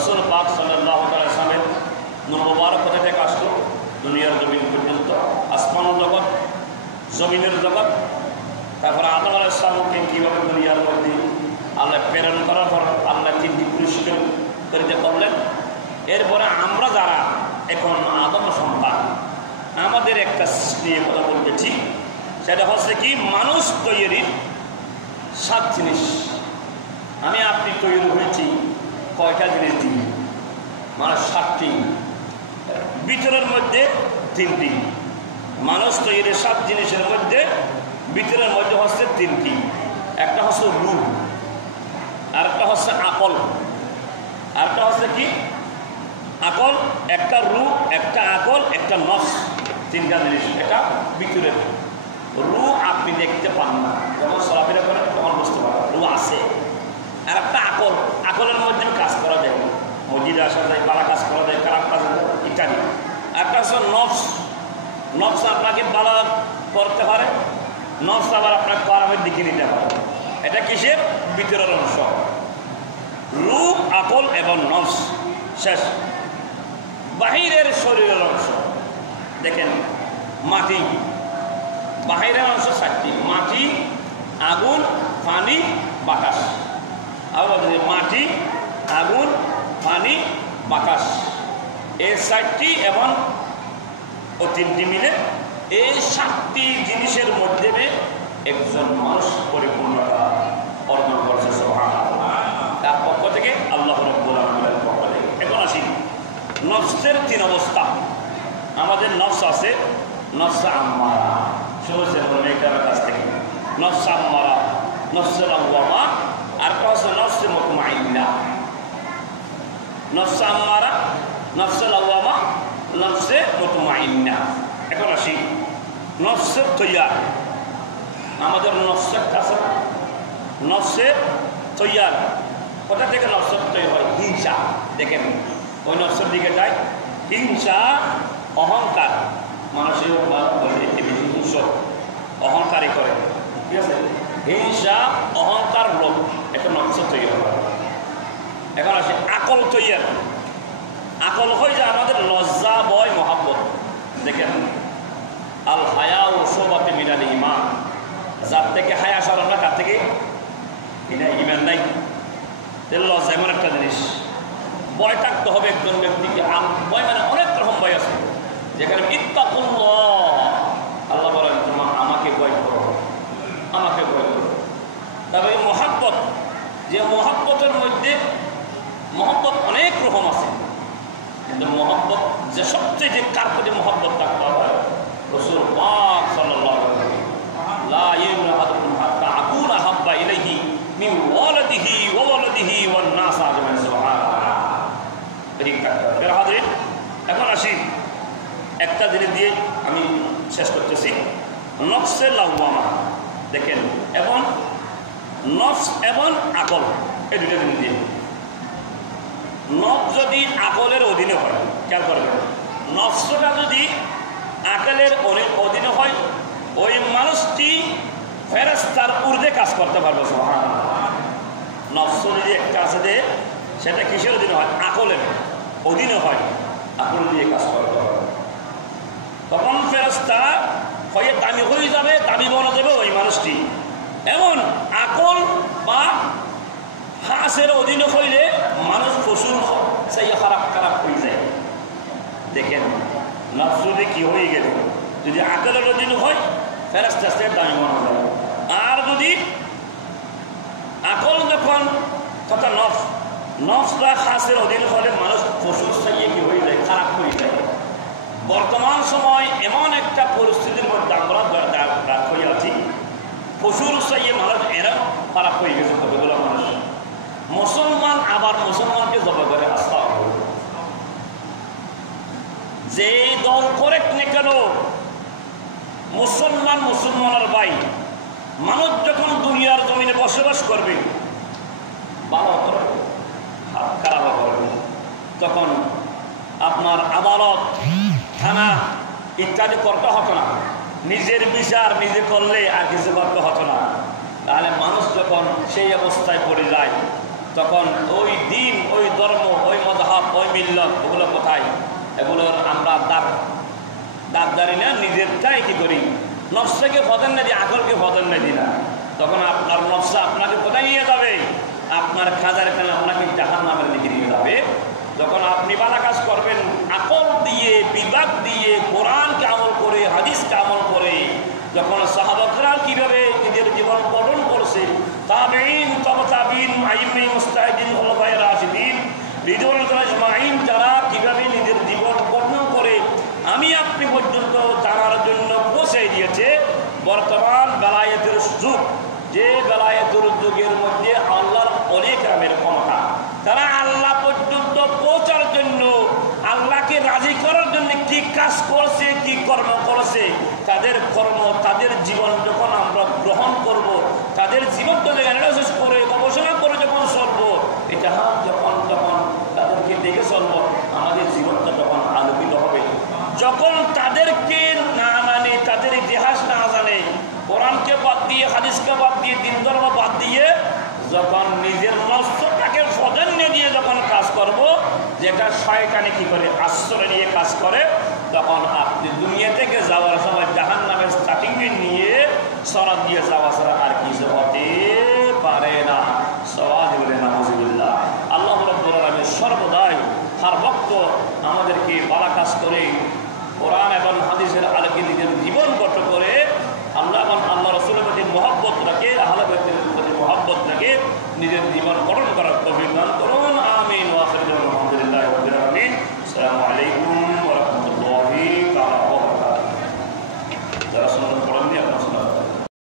রাসূল পাক সাল্লাল্লাহু আলাইহি ওয়াসাল্লামের নূর মুবারক কোথা থেকে আসতো? দুনিয়ার জমিন পর্যন্ত, আসমান জগৎ, জমিনের জগৎ। তারপরে আদম আলাইহিস সালামকে কীভাবে দুনিয়ার মধ্যে আল্লাহ প্রেরণ করার পর আল্লাহ তিনটি পুরস্কার করিতে করলেন। এরপরে আমরা যারা এখন আদম সন্তান, আমাদের একটা নিয়ে কথা বলতেছি, সেটা হচ্ছে কি মানুষ তৈরির 7 জিনিস। আমি আপনি তৈরি হয়েছি কয়টা জিনিস দিয়ে? মানে 7টি, ভিতরের মধ্যে 3টি। মানুষ তৈরির 7 জিনিসের মধ্যে ভিতরের মধ্যে হচ্ছে 3টি। একটা হচ্ছে রূহ, আরেকটা হচ্ছে আকল, আরেকটা হচ্ছে কি আকল, একটা রূহ, একটা আকল, একটা নফস, 3টা জিনিস। এটা ভিতরের। রূহ আপনি দেখতে পান না, যখন চলাফেরা করেন তখন বুঝতে পারেন রূহ আছে। আর একটা আকল, আকলের মধ্যে কাজ করা যায়, মসজিদে আসা যায়, ভালো কাজ করা যায়, খারাপ কাজ ইত্যাদি। একটা হচ্ছে নফস, নফস আপনাকে ভালো করতে পারে, নফস আবার আপনাকে খারাপের দিকে নিতে পারে। এটা কিসের? ভিতরের অংশ। রূহ, আকল এবং নফস শেষ। বাহিরের শরীরের অংশ দেখেন, মাটি, বাহিরের অংশ 7টি: মাটি, আগুন, পানি, বাতাস। আবার মাটি, আগুন, পানি, বাতাস, এই 7টি এবং 3টি মিলে এই 7টি জিনিসের মধ্যে একজন মানুষ পরিপূর্ণতা অর্জন করছে। সুবহানাল্লাহ। তার পক্ষ থেকে, আল্লাহ রাব্বুল আলামিনের পক্ষ থেকে। এখন আসি নফসের 3 অবস্থা। আমাদের নফস আছে নফস আম্মারা, শুনেছেন অনেকের কাছ থেকে, নফস আম্মারা, নফসে লাওয়ামা, আর একটা হচ্ছে নফসে মুতমাইন্না। নফসে আম্মারা, নফসে লাওয়ামা, নফসে মুতমাইন্না। এখন আসি নফসে তৈয়ার। আমাদের নফসের কাছে নফসে তৈয়ার, কোথা থেকে নফসের তৈরি হয়? হিংসা। দেখেন ওই নফসের দিকে যায়, হিংসা, অহংকার। মানুষের হিংস অহংকারী করে, ঠিক আছে? হিংসা, অহংকার, লোভ, এটা নফসের তৈরি হয়। এখন আসে আকল তৈয়ার। আকল হয় যে আমাদের লজ্জা, ভয়, মহাব্বত। দেখেন আল হায়া ও শোবাতে মিনাল ঈমান, যার থেকে হায়া শরম না তার থেকে ঈমান নাই। লজ্জা এমন একটা জিনিস, ভয় থাকতে হবে একজন ব্যক্তিকে। ভয় মানে অনেক রকম ভয় আছে, যেখানে ইত্তাকুল্লাহ, আল্লাহ বলেন তোমার আমাকে ভয় করো, আমাকে ভয় করো। তারপরে মহাব্বত, যে মহাব্বতের মধ্যে মহব্বত অনেক রকম আছে, কিন্তু মহব্বত যে সবচেয়ে যে কার প্রতি মহব্বত থাকতে হবে, রাসূল পাক সাল্লাল্লাহু আলাইহি ওয়াসাল্লাম, লা ইউমিনু আহাদুকুম হাত্তা আকুনা হাব্বা ইলাইহি মিন ওয়ালাদিহি ওয়া ওয়ালাদিহি ওয়ান নাস আজমাইন। সুবহানাল্লাহ। এর হাজির। এখন আসি একটা জিনিস দিয়ে আমি শেষ করতেছি, নফসে লাওয়ামা। দেখেন এবং নফস এবং আকল, এই 2টা জিনিস দিয়ে। নফস যদি আকলের অধীনে হয়, খেয়াল করবেন, নফসটা যদি আকলের অধীনে হয়, ওই মানুষটি ফেরেশতার ঊর্ধ্বে কাজ করতে পারবে। সুবহানাল্লাহ। নফস যদি একটা আছে যে সেটা কিসের অধীনে হয়? আকলের অধীনে হয়, আকল দিয়ে কাজ করতে হবে। তখন ফেরেশতা হয়ে দামি হয়ে যাবে, দামি বলা যাবে ওই মানুষটি। এমন আকল বা হাসের অধীনে হইলে মানুষ পশুর সেই খারাপ খারাপ হয়ে যায়। দেখেন নফস যদি কি হয়ে গেল, যদি আকলের অধীনে হয় ফেরেশতা আস্তে দামি বলা যাবে। আর যদি আকল যখন তথা নফসরা খাসের অধীনে হলে মানুষ পশুর সাইয়ে কি হয়ে যায়? খারাপ হয়ে যায়। বর্তমান সময় এমন একটা পরিস্থিতির মধ্যে আমরা দাঁড় হয়ে আছি, পশুর সাইয়ে মানুষ এরা খারাপ হয়ে গেছে। কতগুলো মানুষ মুসলমান আবার মুসলমানকে জবাই করে আসতে হবে। যে দল করে কেন মুসলমান মুসলমানের ভাই, মানুষ যখন দুনিয়ার জমিনে বসবাস করবে, ভালো খারাপ করবে, তখন আপনার আদালত, থানা ইত্যাদি করতে হতো না। নিজের বিচার নিজে করলে আর কিছু করতে হতো না। তাহলে মানুষ যখন সেই অবস্থায় পড়ে যায়, তখন ওই দিন, ওই ধর্ম, ওই মত ওই মিল্লত ওগুলো কোথায়? এগুলোর আমরা দাঁড় না, নিজেরটাই কি করি, নফসকে ফদান না দিই, আকলকে ফদান না দিই না। তখন আপনার নফসা আপনাকে কোথায় নিয়ে যাবে? আপনার খাজার কানে আপনাকে জাহান্নামের দিকে নিয়ে যাবে। যখন আপনি ভালো কাজ করবেন আকল দিয়ে, বিভাগ দিয়ে, কোরআনকে আমল করে, হাদিসকে আমল করে, যখন সাহাবাকরা কিভাবে নিজের জীবন গঠন করছে, তাবেঈন, তাবে তাবেঈন, আইম্মায়ে মুজতাহিদিন, খুলাফায়ে রাশিদিন, রিদওয়ানুল্লাহি আজমাইন, যারা কিভাবে নিজের জীবন গঠন করে আমি আপনি পর্যন্ত জানার জন্য পৌঁছে দিয়েছে। বর্তমান বেলায়েতের যুগ, যে বেলায়েতের যুগের মধ্যে আল্লাহর অনেক রামের ক্ষমতা, তারা আল্লাহ পর্যন্ত পৌঁছার জন্য, আল্লাহকে রাজি করার জন্য কি কাজ করছে, কি কর্ম করছে, তাদের কর্ম, তাদের জীবন যখন আমরা গ্রহণ করব, তাদের জীবনটা অ্যানালাইসিস করে, গবেষণা করে যখন চলবো, এটা যখন তাদেরকে দেখে চলবো, আমাদের জীবনটা তখন আলোকিত হবে। যখন তাদেরকে না মানে, তাদের ইতিহাস না জানে, কোরআনকে বাদ দিয়ে, হাদিসকে বাদ দিয়ে, দিন ধর্ম বাদ দিয়ে যখন নিজের নফসটাকে প্রাধান্য দিয়ে যখন কাজ করব, যেটা শয়তানে কি করে আশ্রয় নিয়ে কাজ করে, তখন আপনি দুনিয়া থেকে যাওয়ার সময় জাহান্নামের স্টার্টিং নিয়ে সরাত দিয়ে যাওয়া ছাড়া আর কিছু হতে